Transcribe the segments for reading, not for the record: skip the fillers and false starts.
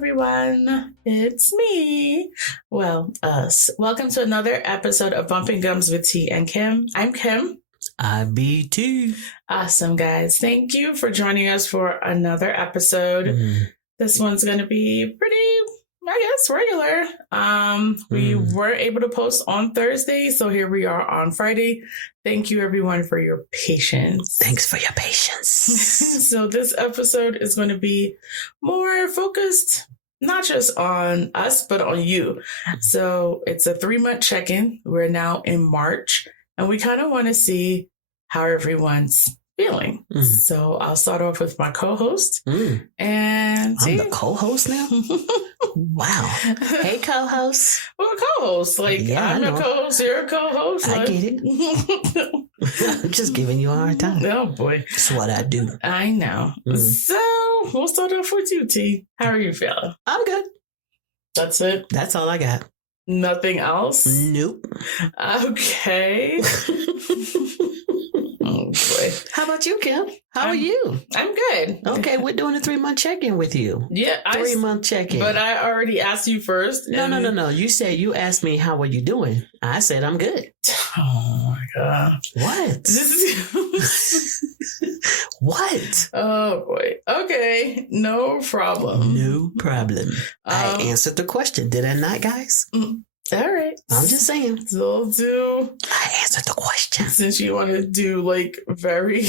everyone. It's me. Well, us. Welcome to another episode of Bumping Gums with T and Kim. I'm Kim. I'm BT. Awesome, guys. Thank you for joining us for another episode. This one's going to be pretty, I guess, regular. We were able to post on Thursday, so here we are on Friday. Thank you, everyone, for your patience. Thanks for your patience. So this episode is going to be more focused, not just on us, but on you. So it's a 3-month check-in. We're now in March, and we kind of want to see how everyone's feeling. So I'll start off with my co-host. And I'm the co-host now? Wow. Hey, co-host. Well, co-host. Like, Yeah, I'm a co-host, you're a co-host. I get it. I'm just giving you a hard time. Oh, boy. That's what I do. I know. So we'll start off with you, T. How are you feeling? I'm good. That's it? That's all I got. Nothing else? Nope. Okay. Oh, boy. How about you, Kim? How are you? I'm good. Okay, we're doing a 3-month check-in with you. Yeah. 3-month check-in. But I already asked you first. No. You said you asked me, how are you doing? I said, I'm good. Oh, my God. What? What? Oh, boy. Okay. No problem. No problem. I answered the question. Did I not, guys? All right. I'm just saying. So I answered the question. Since you want to do like very...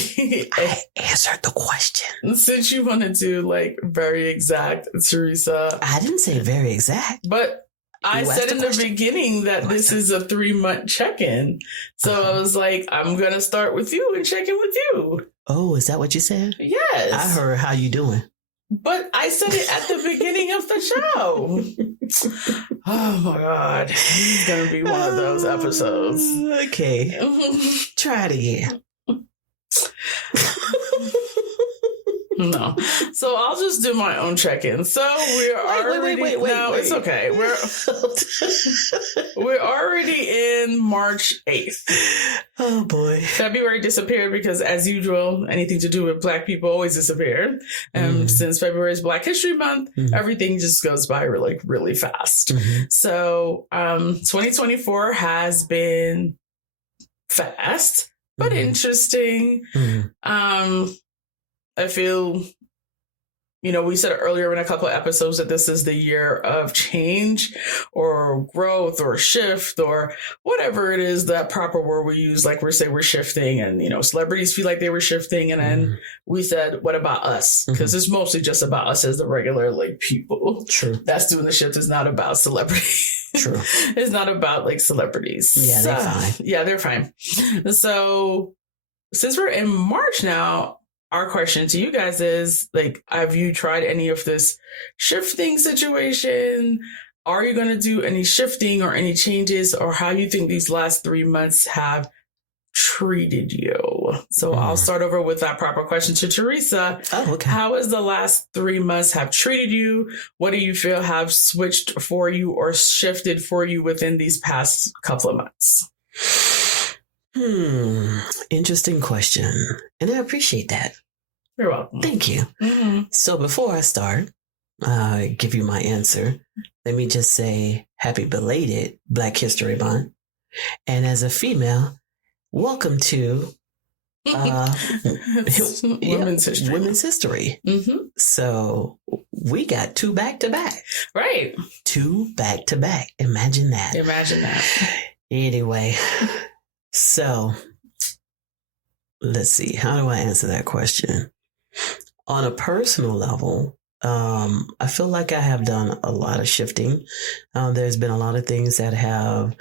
I answered the question. Since you want to do like very exact, Teresa. I didn't say very exact. But I said in the beginning that this is a 3-month check-in. So I was like, I'm going to start with you and check in with you. Oh, is that what you said? Yes. I heard how you doing. But I said it at the beginning of the show. Oh my God. It's going to be one of those episodes. Okay. Try it again. No. So I'll just do my own check-in. So we're already... Wait. No, it's okay. We're already in March 8th. Oh, boy. February disappeared because, as usual, anything to do with Black people always disappeared. And since February is Black History Month, everything just goes by really fast. So 2024 has been fast, but interesting. I feel, we said earlier in a couple of episodes that this is the year of change or growth or shift or whatever it is, that proper word we use. Like we say we're shifting and, celebrities feel like they were shifting. And then we said, what about us? Because it's mostly just about us as the regular people. True. That's doing the shift. It's not about celebrities. True. It's not about celebrities. Yeah, they're fine. Yeah, they're fine. So since we're in March now, our question to you guys is, have you tried any of this shifting situation? Are you going to do any shifting or any changes, or how you think these last 3 months have treated you? So I'll start over with that proper question to Teresa. Oh, okay. How has the last 3 months have treated you? What do you feel have switched for you or shifted for you within these past couple of months? Interesting question. And I appreciate that. You're welcome. Thank you. So before I start, give you my answer, let me just say happy belated Black History Month. And as a female, welcome to Women's History. Women's History. So we got 2 back-to-back. Right. 2 back-to-back. Imagine that. Anyway. So, let's see. How do I answer that question? On a personal level, I feel like I have done a lot of shifting. There's been a lot of things that have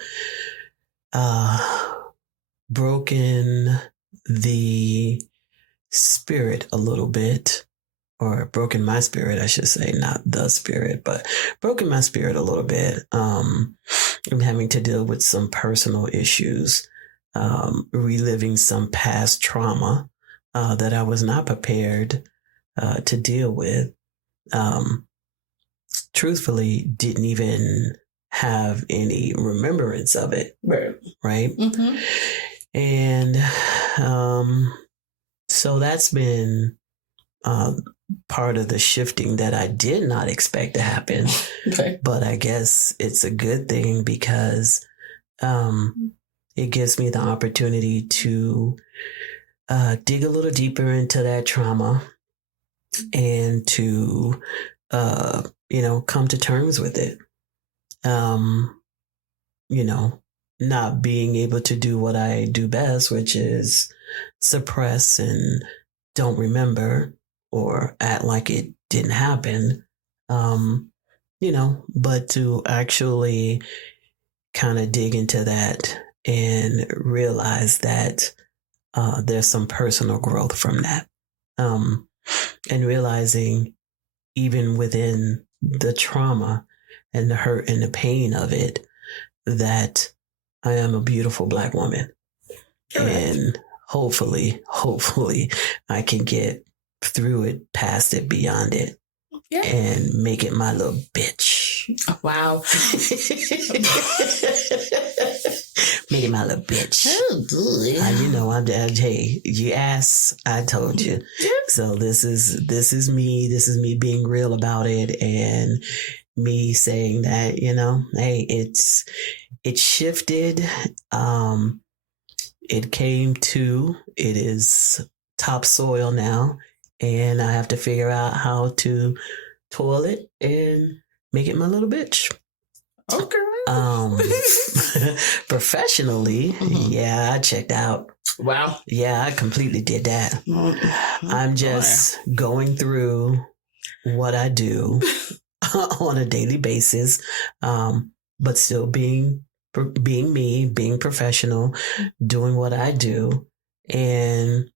broken the spirit a little bit, or broken my spirit, I should say, not the spirit, but broken my spirit a little bit. I'm having to deal with some personal issues. Reliving some past trauma that I was not prepared to deal with. Truthfully, didn't even have any remembrance of it. Right? And so that's been part of the shifting that I did not expect to happen. Okay. But I guess it's a good thing because it gives me the opportunity to dig a little deeper into that trauma and to, come to terms with it. Not being able to do what I do best, which is suppress and don't remember or act like it didn't happen. But to actually kind of dig into that and realize that there's some personal growth from that. And realizing even within the trauma and the hurt and the pain of it, that I am a beautiful Black woman. Correct. And hopefully I can get through it, past it, beyond it, and make it my little bitch. Wow. Make it my little bitch. Oh, boy. Hey, you asked, I told you. So this is me. This is me being real about it and me saying that, hey, it shifted. It is topsoil now, and I have to figure out how to toil it and make it my little bitch. Okay. Professionally, I checked out. Wow. Yeah, I completely did that. I'm just going through what I do on a daily basis, but still being me, being professional, doing what I do, and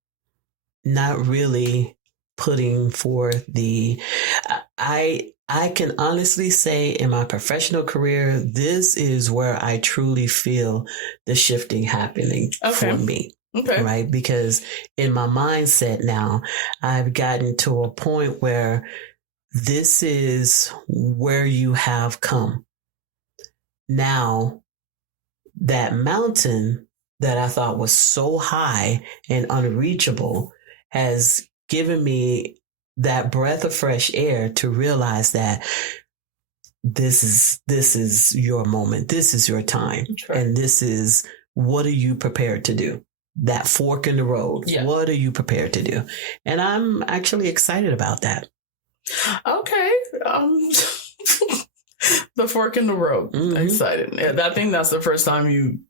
not really putting forth I can honestly say in my professional career, this is where I truly feel the shifting happening for me. Okay. Right? Because in my mindset now, I've gotten to a point where this is where you have come. Now, that mountain that I thought was so high and unreachable has given me that breath of fresh air to realize that this is your moment. This is your time. Right. And this is, what are you prepared to do? That fork in the road. Yeah. What are you prepared to do? And I'm actually excited about that. Okay. The fork in the road. Mm-hmm. Excited. Yeah, I think that's the first time you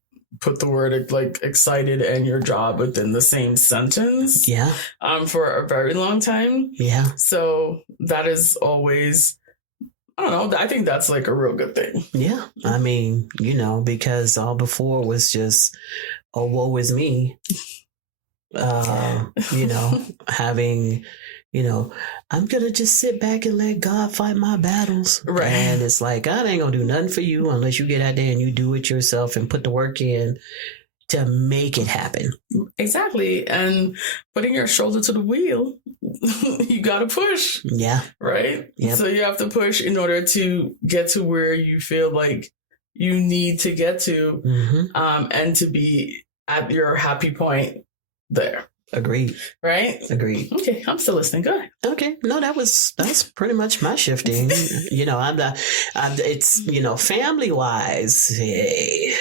put the word like excited and your job within the same sentence. Yeah. For a very long time. Yeah. So that is always, I don't know, I think that's like a real good thing. Yeah. I mean, because all before was just, oh, woe is me. Having, I'm going to just sit back and let God fight my battles. Right. And it's like, God ain't going to do nothing for you unless you get out there and you do it yourself and put the work in to make it happen. Exactly. And putting your shoulder to the wheel, you got to push. Yeah. Right? Yep. So you have to push in order to get to where you feel like you need to get to, and to be at your happy point there. Agreed. Right? Agreed. Okay, I'm still listening. Go ahead. Okay. No, that's pretty much my shifting. It's, family wise, hey,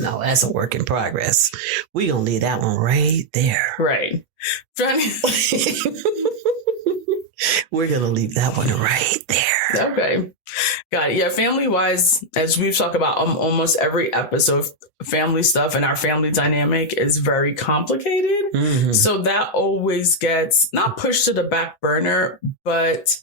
that's a work in progress. We gonna leave that one right there. Right. We're going to leave that one right there. Okay. Got it. Yeah, family-wise, as we've talked about almost every episode, family stuff and our family dynamic is very complicated. Mm-hmm. So that always gets not pushed to the back burner, but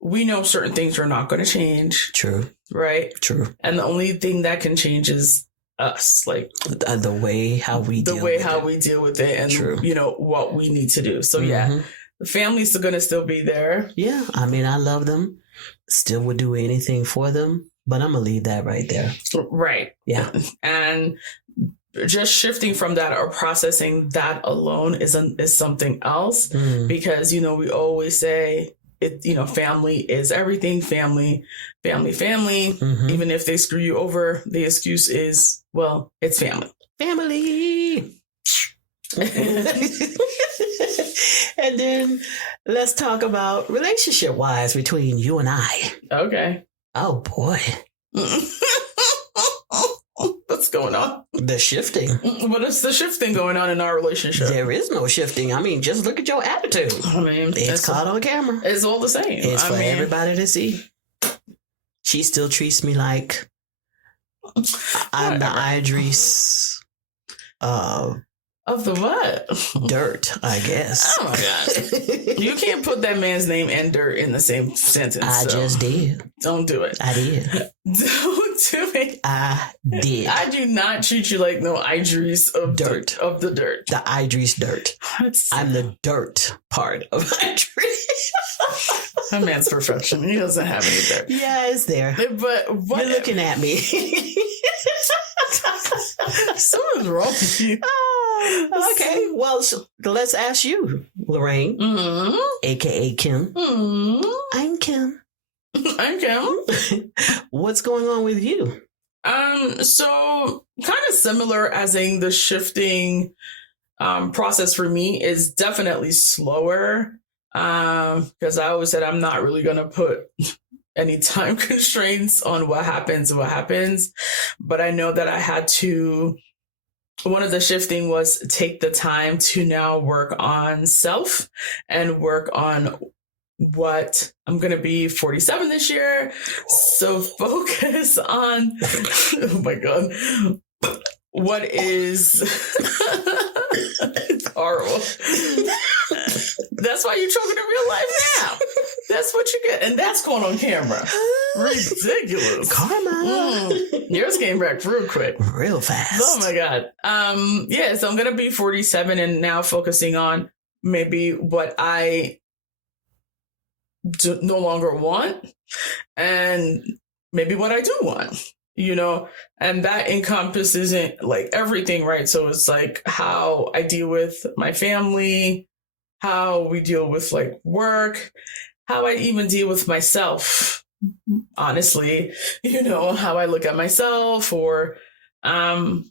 we know certain things are not going to change. True. Right? True. And the only thing that can change is us, like the way how we deal with it and, True. What we need to do. So yeah. The family's going to still be there. Yeah. I mean, I love them. Still would do anything for them, but I'm going to leave that right there. Right. Yeah. And just shifting from that or processing that alone is something else, because, we always say it, family is everything. Family. Even if they screw you over, the excuse is, well, it's family. Family. And then let's talk about relationship wise between you and I. Okay. Oh boy. What's going on? The shifting. What is the shifting going on in our relationship? There is no shifting. I mean, just look at your attitude. I mean, It's caught on camera. It's all the same. It's for everybody to see. She still treats me like I'm the Idris of the what? dirt, I guess. Oh my God. You can't put that man's name and dirt in the same sentence. I just did. Don't do it. I did. Don't do it. I did. I do not treat you like no Idris of Dirt. Of the dirt. The Idris dirt. I'm the dirt part of Idris. That man's perfection. He doesn't have any dirt. Yeah, it's there. But what? You're looking at me. Something's wrong with you. Okay, well, so let's ask you, Lorraine, aka Kim. I'm Kim. I'm Kim. What's going on with you? So kind of similar as in the shifting process for me is definitely slower. Because I always said I'm not really gonna put any time constraints on what happens. But I know that I had to. One of the shifting was take the time to now work on self and work on what I'm going to be 47 this year. So focus on, oh my God, what is, it's horrible. That's why you're choking in real life now. That's what you get. And that's going on camera. Ridiculous. Karma. Yours came back real quick. Real fast. Oh my God. Yeah, so I'm going to be 47 and now focusing on maybe what I no longer want and maybe what I do want, and that encompasses like everything, right? So it's like how I deal with my family, how we deal with like work, how I even deal with myself, honestly, how I look at myself or, and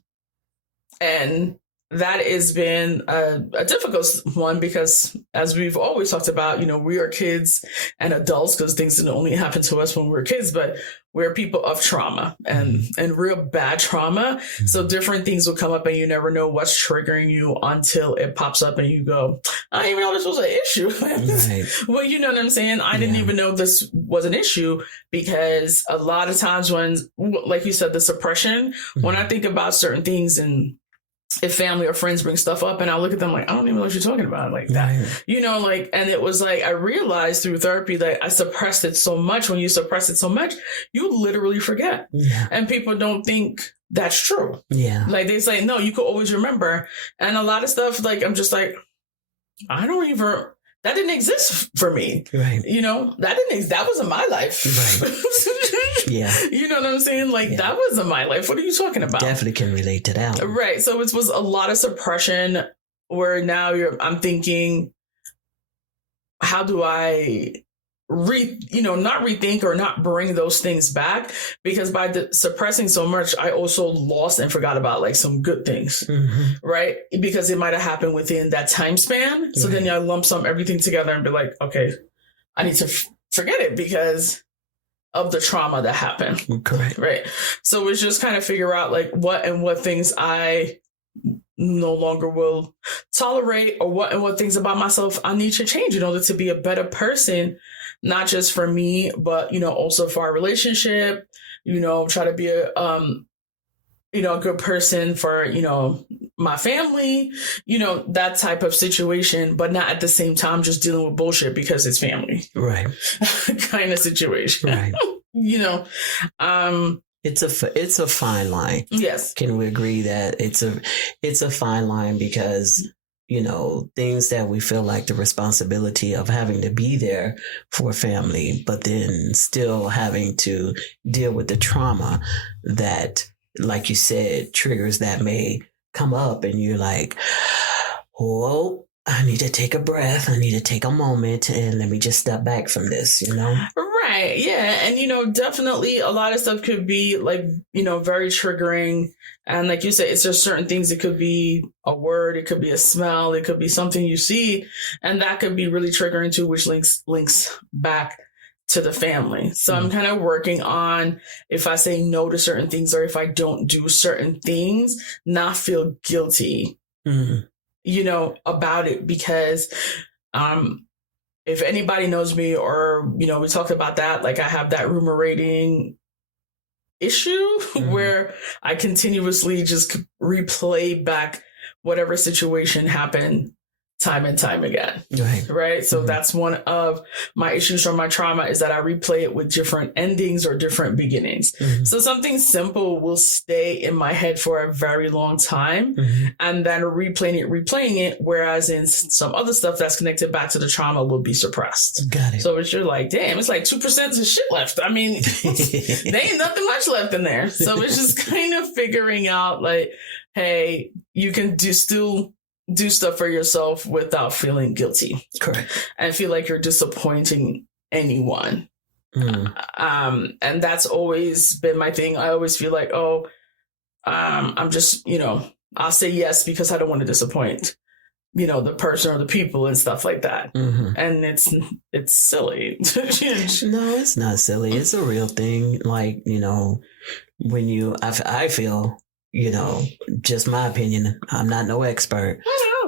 that has been a difficult one because as we've always talked about, we are kids and adults because things didn't only happen to us when we were kids, but we're people of trauma and real bad trauma. So different things will come up and you never know what's triggering you until it pops up and you go, I didn't even know this was an issue. Right. Well, you know what I'm saying? I didn't even know this was an issue because a lot of times when, like you said, the suppression, when I think about certain things and if family or friends bring stuff up and I look at them like, I don't even know what you're talking about like that, and it was like, I realized through therapy that I suppressed it so much. When you suppress it so much, you literally forget. And people don't think that's true. Like they say, no, you could always remember. And a lot of stuff, like, I'm just like, that didn't exist for me. Right. That wasn't my life. Right. Yeah. You know what I'm saying? Like, that wasn't my life. What are you talking about? Definitely can relate to that. Right. So it was a lot of suppression where now I'm thinking, how do I not rethink or not bring those things back? Because by suppressing so much, I also lost and forgot about like some good things, right? Because it might have happened within that time span. So then I lump everything together and be like, okay, I need to forget it because of the trauma that happened. Correct. Right. So it's just kind of figure out like what things I no longer will tolerate or what things about myself I need to change in order to be a better person. Not just for me, but, also for our relationship, try to be a good person for, my family, that type of situation, but not at the same time just dealing with bullshit because it's family. Right. Kind of situation. Right. It's a fine line. Yes. Can we agree that it's a fine line because things that we feel like the responsibility of having to be there for family, but then still having to deal with the trauma that, like you said, triggers that may come up and you're like, whoa, I need to take a breath. I need to take a moment and let me just step back from this, you know? Right. Yeah. And, definitely a lot of stuff could be like, very triggering. And like you said, it's just certain things. It could be a word, it could be a smell, it could be something you see. And that could be really triggering too, which links back to the family. So I'm kind of working on, if I say no to certain things or if I don't do certain things, not feel guilty, about it. Because if anybody knows me, or, we talked about that, like I have that rumor issue where I continuously just replay back whatever situation happened time and time again. Right. So that's one of my issues from my trauma, is that I replay it with different endings or different beginnings. So something simple will stay in my head for a very long time, and then replaying it. Whereas in some other stuff that's connected back to the trauma will be suppressed. Got it. So you're like, damn, it's like 2% of shit left. I mean, there ain't nothing much left in there. So it's just kind of figuring out like, hey, you can still do stuff for yourself without feeling guilty. Correct. And feel like you're disappointing anyone. And that's always been my thing. I always feel like, I'm just, I'll say yes because I don't want to disappoint, the person or the people and stuff like that. And it's silly. No, it's not silly. It's a real thing. Like, when I feel, just my opinion, I'm not no expert,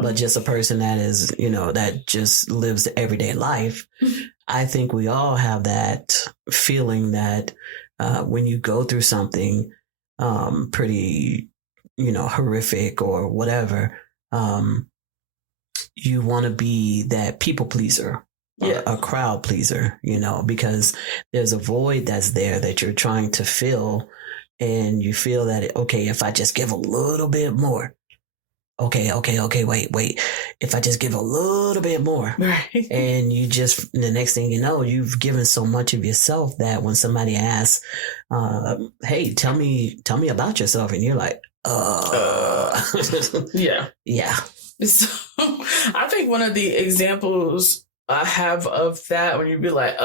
but just a person that is, that just lives the everyday life. I think we all have that feeling that when you go through something pretty, horrific or whatever, you want to be that people pleaser. A crowd pleaser, because there's a void that's there that you're trying to fill. And you feel that, okay, if I just give a little bit more, okay, wait. If I just give a little bit more, right. And the next thing you know, you've given so much of yourself that when somebody asks, hey, tell me about yourself. And you're like, yeah. Yeah. So I think one of the examples I have of that, when you'd be like,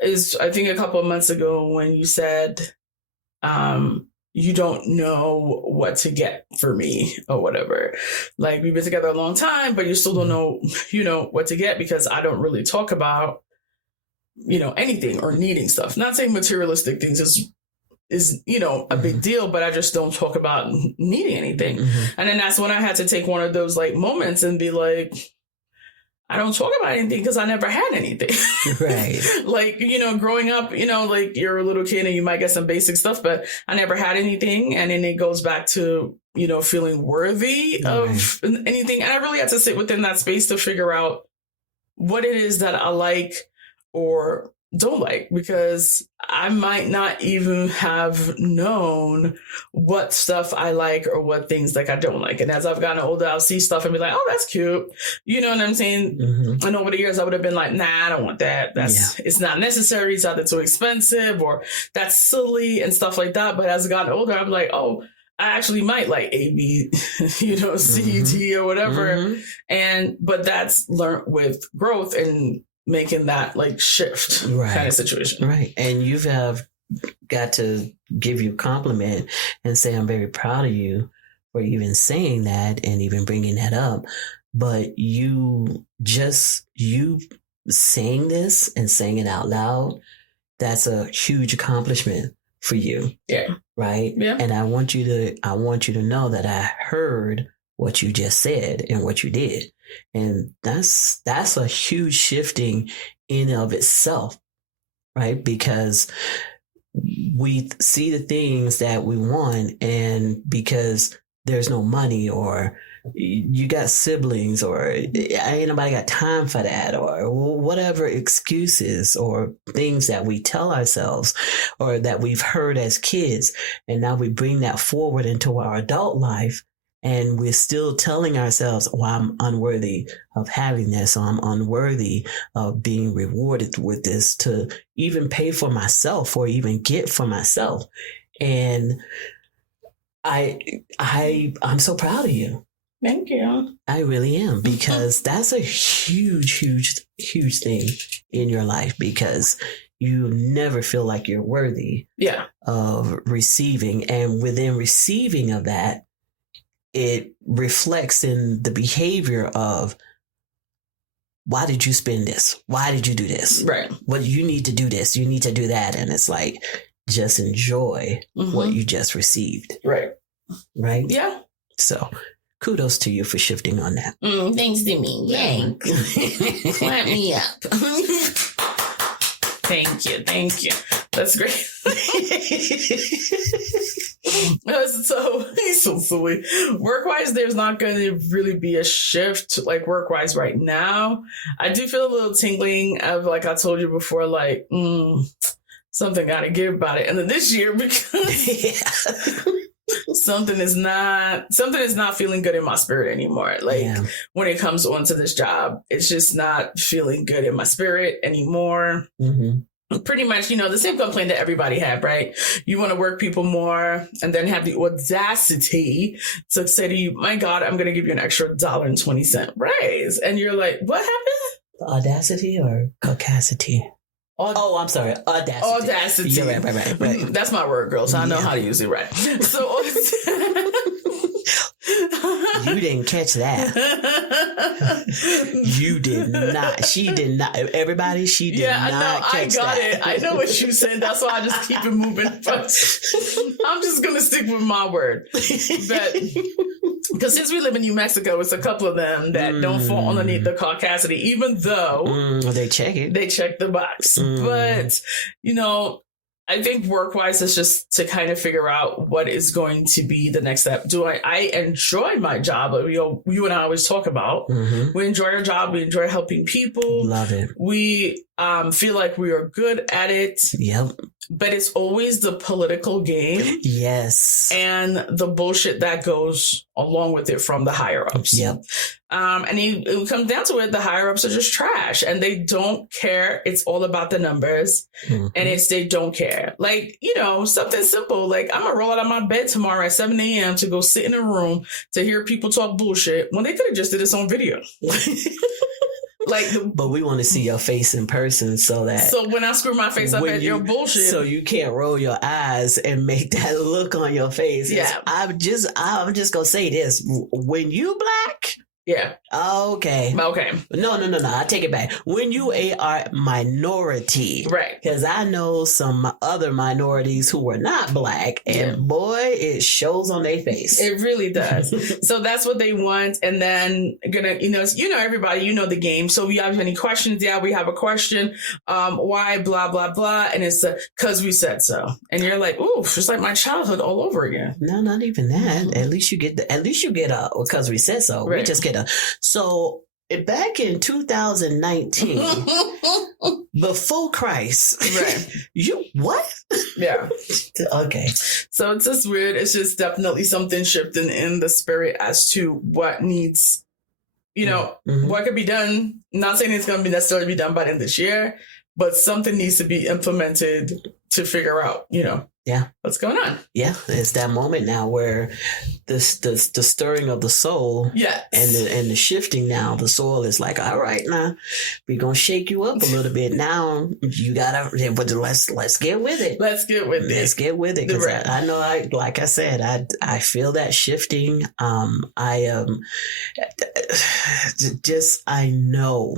is I think a couple of months ago when you said, you don't know what to get for me or whatever. Like, we've been together a long time, but you still don't know, what to get, because I don't really talk about, anything or needing stuff. Not saying materialistic things is a big deal, but I just don't talk about needing anything. And then that's when I had to take one of those like moments and be like, I don't talk about anything because I never had anything. Right. Like, growing up, like you're a little kid and you might get some basic stuff, but I never had anything. And then it goes back to, feeling worthy of anything. And I really had to sit within that space to figure out what it is that I like or don't like, because I might not even have known what stuff I like or what things like I don't like. And as I've gotten older, I'll see stuff and be like, oh, that's cute. You know what I'm saying? And over the years, I would have been like, nah, I don't want that. It's not necessary. It's either too expensive or that's silly and stuff like that. But as I got older, I'm like, oh, I actually might like A, B, C, D or whatever. But that's learned with growth and making that like shift kind of situation. Right. And you have got to give you a compliment and say, I'm very proud of you for even saying that and even bringing that up. But you saying this and saying it out loud, that's a huge accomplishment for you. Yeah. Right. Yeah. And I want you to know that I heard what you just said and what you did. And that's a huge shifting in of itself, right? Because we see the things that we want, and because there's no money, or you got siblings, or ain't nobody got time for that, or whatever excuses or things that we tell ourselves or that we've heard as kids. And now we bring that forward into our adult life. And we're still telling ourselves, oh, I'm unworthy of having this, or I'm unworthy of being rewarded with this to even pay for myself or even get for myself. And I'm so proud of you. Thank you. I really am, because that's a huge, huge, huge thing in your life, because you never feel like you're worthy Yeah. of receiving. And within receiving of that, it reflects in the behavior of, why did you spend this? Why did you do this? Right. Well, you need to do this. You need to do that. And it's like, just enjoy what you just received. Right. Right? Yeah. So kudos to you for shifting on that. Thanks to me. Yay. Clap me up. Thank you. Thank you. That's great. So he's so silly. Work-wise, there's not going to really be a shift, like work-wise right now. I do feel a little tingling of, like I told you before, like, something got to give about it. And then this year, because something is not feeling good in my spirit anymore. Like when it comes onto this job, it's just not feeling good in my spirit anymore. Pretty much, the same complaint that everybody had, right? You want to work people more and then have the audacity to say to you, my God, I'm going to give you an extra $1.20 raise. And you're like, what happened? Audacity or caucasity? I'm sorry. Audacity. Audacity. Yeah, right. That's my word, girl. So I know how to use it right. So you didn't catch that. You did not. She did not. Everybody, she did not catch that. I got it. I know what you said. That's why I just keep it moving. But I'm just going to stick with my word. But because since we live in New Mexico, it's a couple of them that don't fall underneath the caucasity, even though they check it. They check the box. But, I think work-wise is just to kind of figure out what is going to be the next step. I enjoy my job? You and I always talk about. We enjoy our job. We enjoy helping people. Love it. We feel like we are good at it. Yep. But it's always the political game. Yes. And the bullshit that goes along with it from the higher ups. Yep. And it comes down to it, the higher ups are just trash and they don't care. It's all about the numbers and they don't care. Like, something simple. Like, I'm going to roll out of my bed tomorrow at 7 a.m. to go sit in a room to hear people talk bullshit when they could have just did this on video. But we want to see your face in person so when I screw my face up at your bullshit, so you can't roll your eyes and make that look on your face. Yeah, I'm just gonna say this: when you black. Yeah. Okay. No. I take it back. When you are minority. Right. Because I know some other minorities who were not black and boy, it shows on their face. It really does. So that's what they want. And then everybody, the game. So if you have any questions, we have a question. Why blah, blah, blah. And it's because we said so. And you're like, ooh, it's like my childhood all over again. No, not even that. At least you get because we said so. Right. We just get so back in 2019, before Christ, right? You what? Yeah. Okay. So it's just weird. It's just definitely something shifting in the spirit as to what needs, what could be done. Not saying it's going to be necessarily be done by the end of this year, but something needs to be implemented to figure out, what's going on. Yeah, it's that moment now where the stirring of the soul, and the shifting now. The soul is like, all right, now we're gonna shake you up a little bit. Now you gotta, but let's get with it. Let's get with it. Because I know, like I said, I feel that shifting. I know.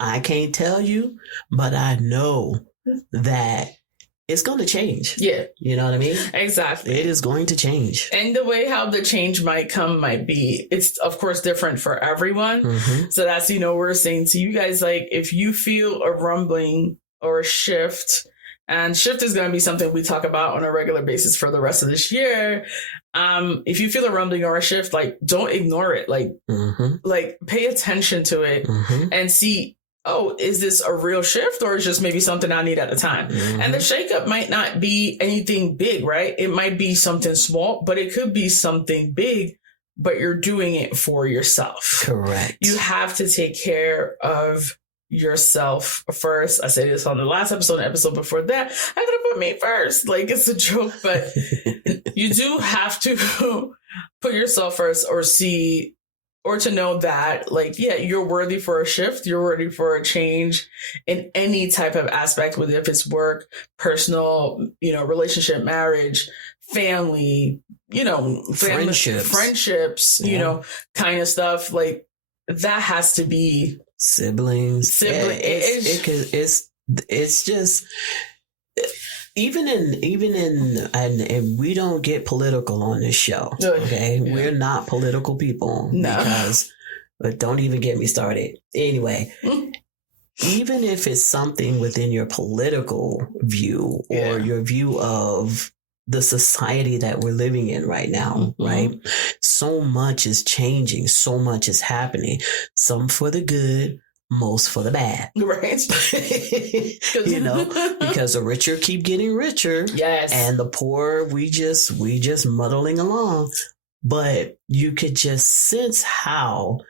I can't tell you, but I know that it's going to change. Yeah. You know what I mean? Exactly. It is going to change. And the way how the change might come might be, it's of course different for everyone. So that's, we're saying to you guys, like, if you feel a rumbling or a shift, and shift is going to be something we talk about on a regular basis for the rest of this year. If you feel a rumbling or a shift, like, don't ignore it. Like pay attention to it and see, oh, is this a real shift or is just maybe something I need at the time? And the shakeup might not be anything big, right? It might be something small, but it could be something big, but you're doing it for yourself. Correct. You have to take care of yourself first. I said this on the last episode, the episode before that. I gotta put me first. Like, it's a joke, but you do have to put yourself first or see or to know that, like, yeah, you're worthy for a shift, you're worthy for a change in any type of aspect, whether if it's work, personal, relationship, marriage, family, friendships, Yeah. kind of stuff. Like, that has to be siblings. It's just even in and we don't get political on this show. Okay, yeah. We're not political people. No. But don't even get me started. Anyway, even if it's something within your political view or your view of the society that we're living in right now, right? So much is changing. So much is happening. Some for the good, most for the bad. Right. Because the richer keep getting richer. Yes. And the poor, we just muddling along. But you could just sense how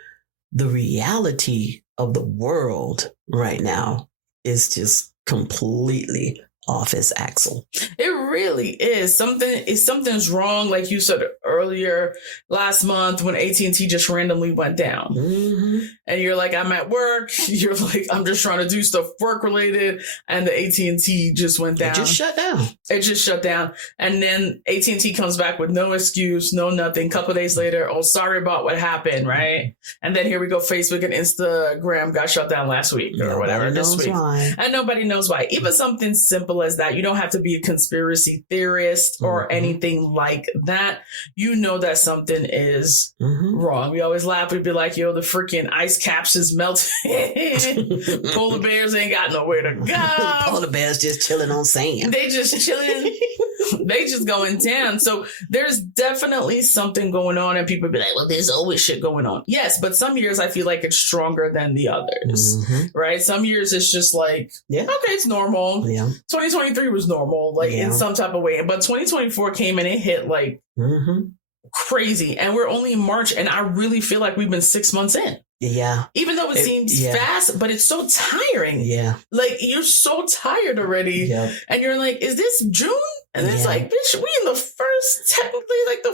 the reality of the world right now is just completely off its axle. It really is. Something's wrong, like you said earlier last month when AT&T just randomly went down. And you're like, I'm at work. You're like, I'm just trying to do stuff work related, and the AT&T just went down. It just shut down. And then AT&T comes back with no excuse, no nothing. Couple of days later, oh, sorry about what happened, right? And then here we go, Facebook and Instagram got shut down last week or whatever this week. Why. And nobody knows why. Even something simple as that. You don't have to be a conspiracy theorist or anything like that. You know that something is wrong. We always laugh. We'd be like, yo, the freaking ice caps is melting. Polar bears ain't got nowhere to go. Polar bears just chilling on sand. They just chilling. They just going down. So there's definitely something going on, and people be like, well, there's always shit going on. Yes, but some years I feel like it's stronger than the others, right? Some years it's just like, okay, it's normal. Yeah. 2023 was normal, like in some type of way. But 2024 came and it hit like crazy. And we're only in March, and I really feel like we've been 6 months in. Yeah. Even though it seems fast, but it's so tiring. Yeah. Like, you're so tired already. Yep. And you're like, is this June? And it's like, bitch, we in the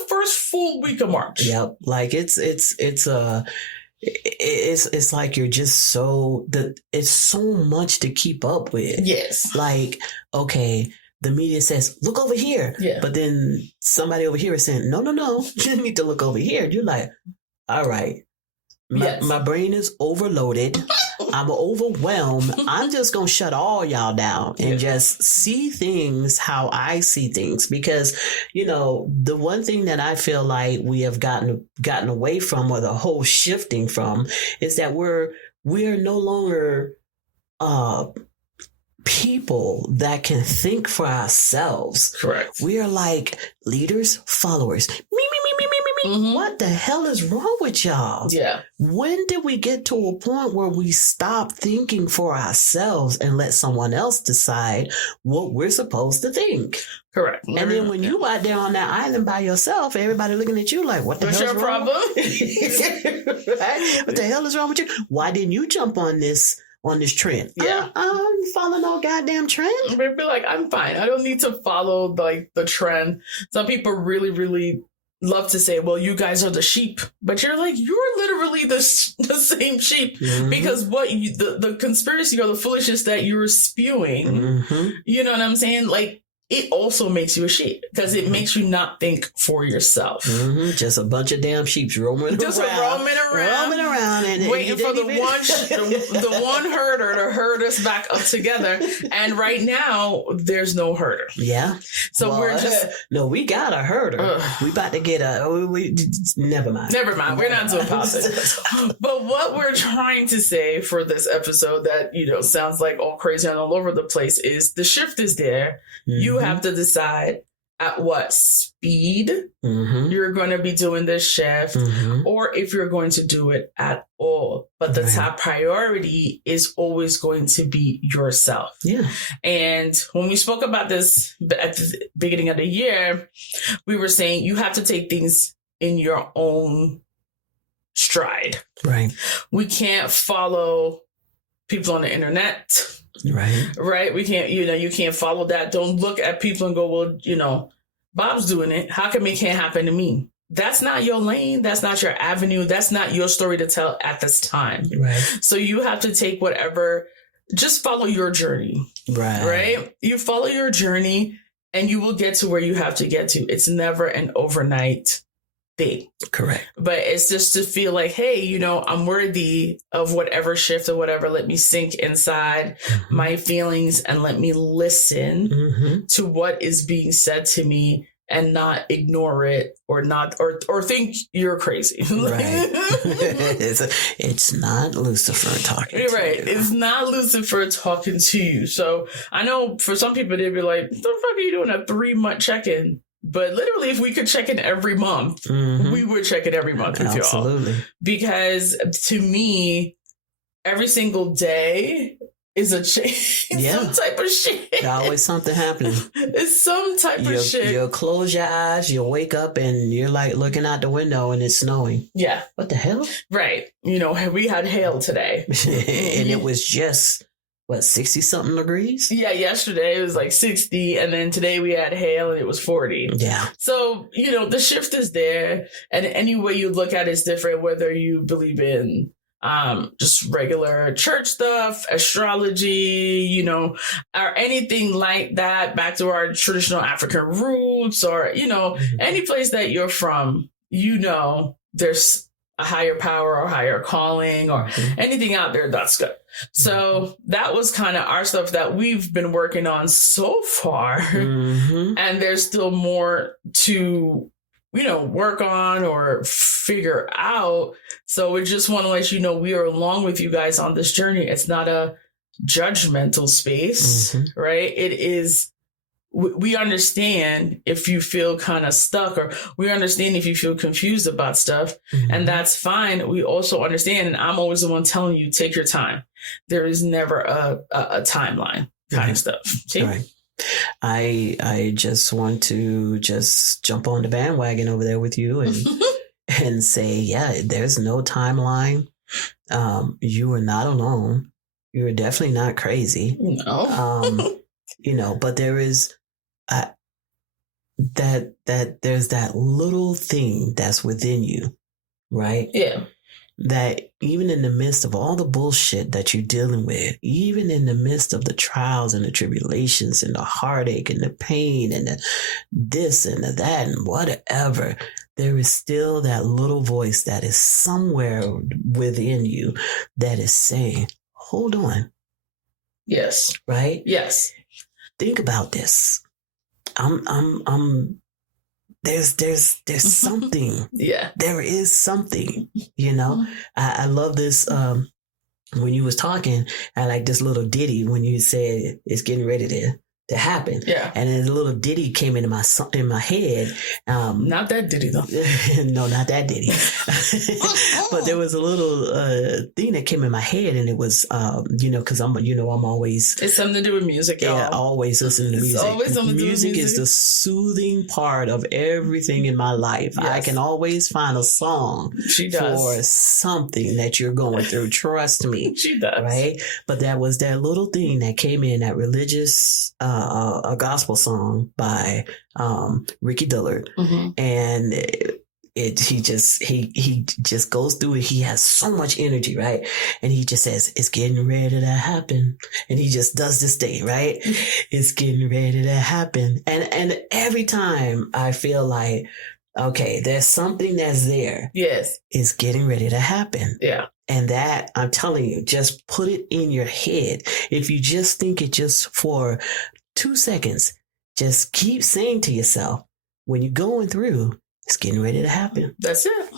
first full week of March. Yep. Like it's like you're just it's so much to keep up with. Yes. Like, okay, the media says, look over here. Yeah. But then somebody over here is saying, no, you need to look over here. You're like, all right. My brain is overloaded. I'm overwhelmed. I'm just going to shut all y'all down and just see things how I see things. Because, the one thing that I feel like we have gotten away from, or the whole shifting from, is that we're no longer people that can think for ourselves. Correct. We are like leaders, followers. What the hell is wrong with y'all? Yeah. When did we get to a point where we stop thinking for ourselves and let someone else decide what we're supposed to think? Correct. And then when you out there on that island by yourself, everybody looking at you like, what the hell is wrong? Problem? Right? What the hell is wrong with you? Why didn't you jump on this trend? Yeah. I'm following no goddamn trend. They'd be like, I'm fine. I don't need to follow like the trend. Some people really, really love to say, well, you guys are the sheep, but you're like, you're literally the same sheep, because what the conspiracy or the foolishness that you're spewing, you know what I'm saying? Like, it also makes you a sheep, because it makes you not think for yourself. Just a bunch of damn sheeps roaming around and waiting for the one herder to herd us back up together. And right now, there's no herder. Yeah. So we're just we got a herder. We about to get never mind. We're not doing politics. But what we're trying to say for this episode that sounds like all crazy and all over the place is the shift is there. You have to decide at what speed you're going to be doing this shift, or if you're going to do it at all. But the top priority is always going to be yourself. Yeah. And when we spoke about this at the beginning of the year, we were saying you have to take things in your own stride. Right. We can't follow people on the internet. Right. We can't, you can't follow that. Don't look at people and go, well, Bob's doing it. How come it can't happen to me? that's not your lane. That's not your avenue. That's not your story to tell at this time. Right. So you have to take whatever, just follow your journey. Right. You follow your journey and you will get to where you have to get to. It's never an overnight thing. Correct. But it's just to feel like, hey, you know, I'm worthy of whatever shift or whatever. Let me sink inside my feelings and let me listen to what is being said to me and not ignore it or think you're crazy. Right. It's not Lucifer talking to right. you. It's not Lucifer talking to you. So I know for some people, they'd be like, the fuck are you doing a 3-month check-in? But literally, if we could check in every month, we would check in every month with Absolutely. y'all. Because to me, every single day is a change. Some type of shit. There's always something happening. It's some type of shit. You'll close your eyes, you'll wake up, and you're like looking out the window and it's snowing. Yeah. What the hell? Right. You know, we had hail today. And it was just, 60-something degrees? Yeah, yesterday it was like 60, and then today we had hail and it was 40. Yeah. So, you know, the shift is there, and any way you look at it is different, whether you believe in just regular church stuff, astrology, you know, or anything like that, back to our traditional African roots, or, you know, any place that you're from, you know, there's a higher power or higher calling or anything out there that's good. So that was kind of our stuff that we've been working on so far. And there's still more to, you know, work on or figure out. So we just want to let you know we are along with you guys on this journey. It's not a judgmental space, right? It is. We understand if you feel kind of stuck, or we understand if you feel confused about stuff, and that's fine. We also understand, and I'm always the one telling you, take your time. There is never a timeline kind of stuff. See? Right. I just want to jump on the bandwagon over there with you and say, yeah, there's no timeline. You are not alone. You are definitely not crazy. No. You know, but there is that there's that little thing that's within you, right? Yeah. That even in the midst of all the bullshit that you're dealing with, even in the midst of the trials and the tribulations and the heartache and the pain and the this and the that and whatever, there is still that little voice that is somewhere within you that is saying, hold on. Yes. Right? Yes. Think about this. There's something. Yeah. There is something, you know. I love this. When you was talking, I like this little ditty when you said it's getting ready to happen. Yeah. And then a little ditty came into my head. Not that ditty though. No, not that ditty. But there was a little thing that came in my head, and it was you know, because I'm always, it's something to do with music, y'all. Yeah, always listen to music. Always something to do with music music. is the soothing part of everything in my life. Yes. I can always find a song She does. for something that you're going through. Trust me. She does. Right? But that was that little thing that came in, that religious a gospel song by Ricky Dillard. And he just goes through it. He has so much energy, right? And he just says, it's getting ready to happen. And he just does this thing, right? It's getting ready to happen. And every time I feel like, okay, there's something that's there. Yes. It's getting ready to happen. Yeah. And that, I'm telling you, just put it in your head. If you just think it just for 2 seconds, just keep saying to yourself, when you're going through, it's getting ready to happen. That's it.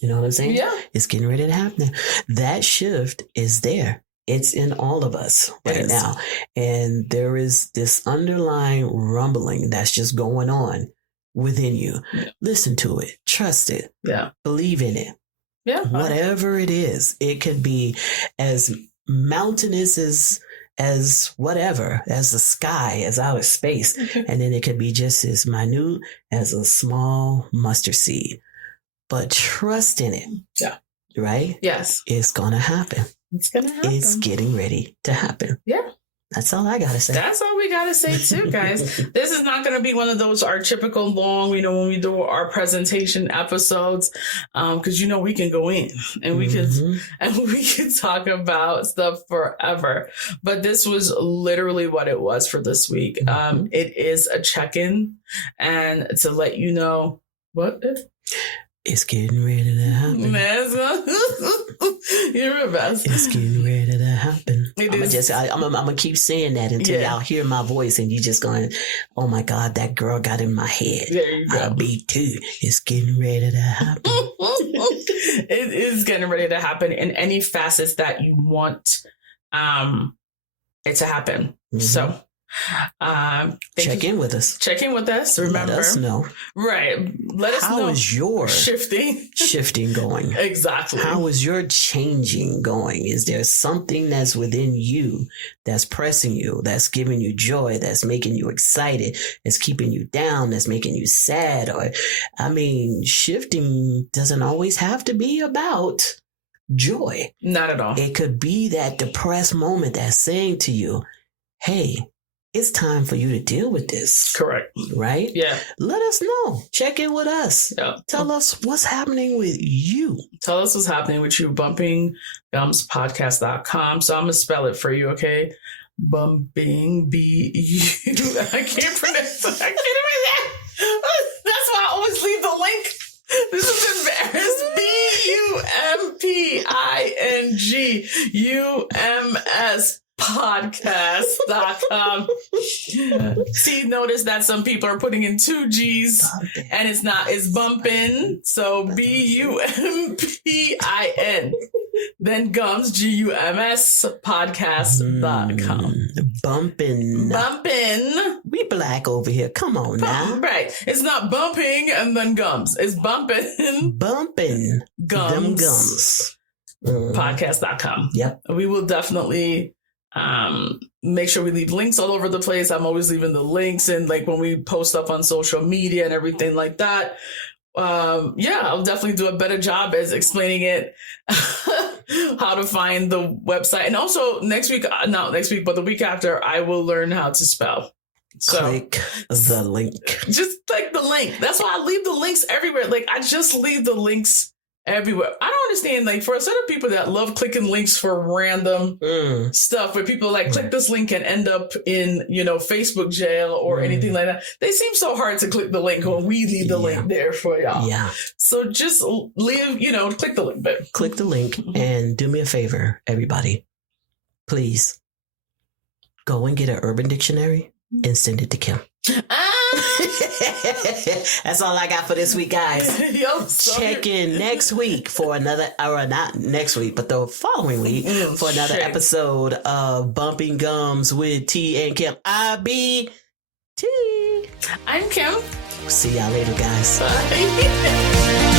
You know what I'm saying? Yeah. It's getting ready to happen. That shift is there. It's in all of us right now. And there is this underlying rumbling that's just going on within you. Yeah. Listen to it. Trust it. Yeah. Believe in it. Yeah. Whatever it is, it could be as mountainous as whatever, as the sky, as outer space. And then it could be just as minute as a small mustard seed. But trust in it. Yeah. Right? Yes. It's going to happen. It's going to happen. It's getting ready to happen. Yeah. That's all I gotta say. That's all we gotta say too, guys. This is not gonna be one of those our typical long, when we do our presentation episodes, because we can go in and we can talk about stuff forever. But this was literally what it was for this week. It is a check-in, and to let you know what. It's getting ready to happen. You're the best. It's getting ready to happen. I'm gonna keep saying that until y'all hear my voice and you just going, oh my God, that girl got in my head. There you go. I'll be too. It's getting ready to happen. It is getting ready to happen in any facets that you want it to happen. So check in with us. Check in with us. Remember, let us know. Right. Let us know. How is your shifting going? Exactly. How is your changing going? Is there something that's within you that's pressing you, that's giving you joy, that's making you excited, that's keeping you down, that's making you sad? Shifting doesn't always have to be about joy. Not at all. It could be that depressed moment that's saying to you, hey, it's time for you to deal with this. Correct. Right? Yeah. Let us know. Check in with us. Yeah. Tell us what's happening with you. Tell us what's happening with you. BumpingGumsPodcast.com. So I'm going to spell it for you, okay? Bumping, B-U. I can't pronounce it. I can't even that. That's why I always leave the link. This is embarrassing. BUMPING podcast.com. See, notice that some people are putting in 2 G's and it's bumping. So BUMPIN. Then Gums, GUMS podcast.com. Bumpin'. We black over here. Come on now. Right. It's not bumping and then gums. It's bumping. Gums. Them gums. Podcast.com. Yep. We will definitely make sure we leave links all over the place. I'm always leaving the links, and like when we post up on social media and everything like that. I'll definitely do a better job as explaining it, how to find the website. And also not next week, but the week after, I will learn how to spell. So click the link. Just click the link. That's why I leave the links everywhere. Like I just leave the links everywhere. I don't understand, like for a set of people that love clicking links for random stuff where people click this link and end up in, Facebook jail or anything like that. They seem so hard to click the link when we leave the link there for y'all. Yeah. So just leave, click the link. But click the link and do me a favor, everybody. Please go and get an Urban Dictionary and send it to Kim. That's all I got for this week, guys. Check in next week for another, or not next week, but the following week for another episode of Bumping Gums with T and Kim. I'm Kim. I'm Kim. See y'all later, guys. Bye.